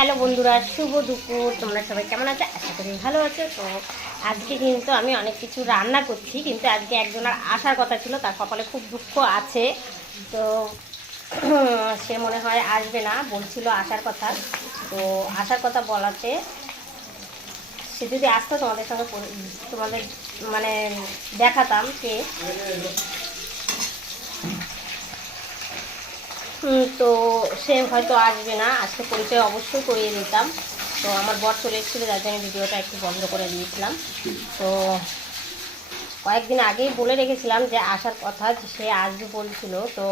Hello বন্ধুরা, শুভ দুপুর। তোমরা সবাই কেমন আছো? আশা করি ভালো আছো। তো আজকে কিন্তু আমি অনেক কিছু রান্না করছি, কিন্তু আজকে একজনের আসার কথা ছিল, তার কপালে খুব দুঃখ আছে। তো সে মনে হয় আসবে না, বলছিল আসার কথা। তো আসার কথা বলাতে সে যদি আসতো তোমাদের সঙ্গে তোমাদের মানে দেখাতাম কে। তো সে হয়তো আসবে না, আজকে পরিচয় অবশ্যই করিয়ে দিতাম। তো আমার বর চলে এসেছিলো, যার জন্য ভিডিওটা একটু বন্ধ করে দিয়েছিলাম। তো কয়েকদিন আগেই বলে রেখেছিলাম যে আসার কথা, যে সে আসবে বলছিল। তো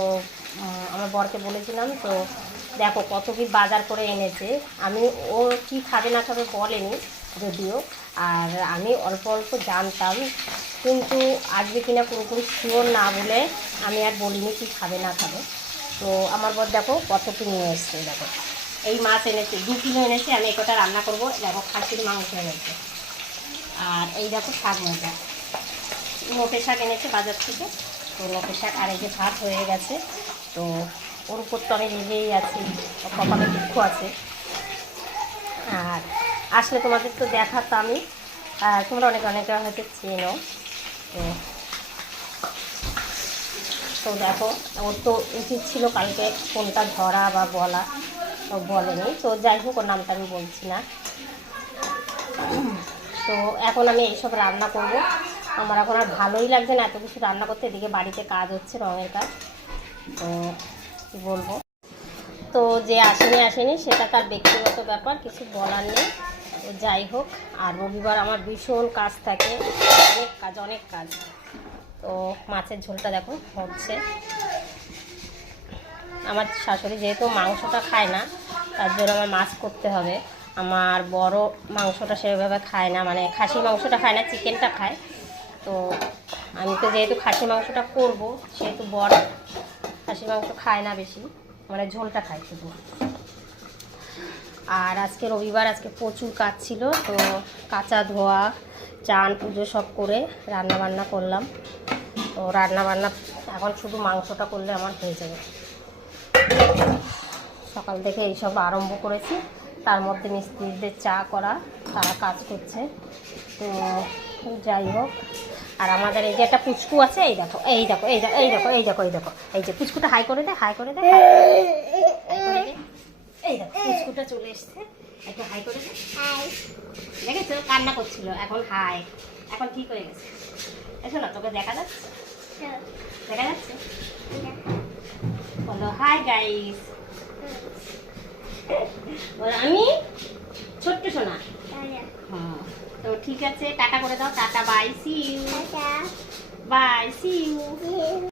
আমার বরকে বলেছিলাম। তো দেখো কত কি বাজার করে এনেছে। আমি ও কি খাবে না খাবে বলেনি যদিও, আর আমি অল্প অল্প জানতাম, কিন্তু আসবে কিনা পুরোপুরি শিওর না বলে আমি আর বলিনি কি খাবে না খাবে। তো আমার বর দেখো কত কি নিয়ে এসছে। দেখো এই মাছ এনেছে 2 কিলো এনেছে, আমি একটা রান্না করব। দেখো খাসির মাংস এনেছে, আর এই দেখো শাক ভাজা, নোটে শাক এনেছে বাজার থেকে। তো নোটে শাক, আর এই যে ভাত হয়ে গেছে। তো ওর উপর তো আমি রেগেই আছি, কপালে দুঃখ আছে। আর আসলে তোমাদের তো দেখাতামই, আর তোমরা অনেকে হয়তো চেনো। তো তো দেখো, ওর তো উচিত ছিল কালকে ফোনটা ধরা বা বলা, ও বলেনি। তো যাই হোক, ওর নামটা আমি বলছি না। তো এখন আমি এইসব রান্না করব। আমার এখন আর ভালোই লাগছে না এত কিছু রান্না করতে। এদিকে বাড়িতে কাজ হচ্ছে, রঙের কাজ। তো কী বলবো, তো যে আসেনি সেটা তার ব্যক্তিগত ব্যাপার, কিছু বলার নেই। তো যাই হোক, আর রবিবার আমার ভীষণ কাজ থাকে, অনেক কাজ। তো মাছের ঝোলটা দেখো হচ্ছে। আমার শাশুড়ি যেহেতু মাংসটা খায় না, তার জন্য আমার মাছ করতে হবে। আমার বড় মাংসটা সেভাবে খায় না, মানে খাসি মাংসটা খায় না, চিকেনটা খায়। তো আমি তো যেহেতু খাসি মাংসটা করব, সেহেতু বড় খাসি মাংস খায় না বেশি, মানে ঝোলটা খায় শুধু। আর আজকে রবিবার, আজকে প্রচুর কাজ ছিল। তো কাঁচা ধোয়া, চান, পুজো সব করে রান্না বান্না করলাম। তো রান্না বান্না এখন শুধু মাংসটা করলে আমার হয়ে যাবে। সকাল থেকে এইসব আরম্ভ করেছি, তার মধ্যে মিস্ত্রিদের চা করা, তারা কাজ করছে। তো যাই হোক, আর আমাদের এই যে একটা পুচকু আছে, এই দেখো এই দেখো এই দেখো এই দেখো এই দেখো এই দেখো, এই যে পুচকুটা হাই করে দে, হাই করে দে, এই দেখো পুচকুটা চলে এসছে, একটু হাই করে দে। দেখেছো, কান্না করছিল, এখন হাই, এখন ঠিক হয়ে গেছে। এসো না, তোকে দেখা যাচ্ছে, দেখা যাচ্ছে, বলো হাই গাইস। আমি ছোট্ট সোনা। হ্যাঁ, তো ঠিক আছে, টাটা করে দাও। Tata, bye, see you. Bye, see you.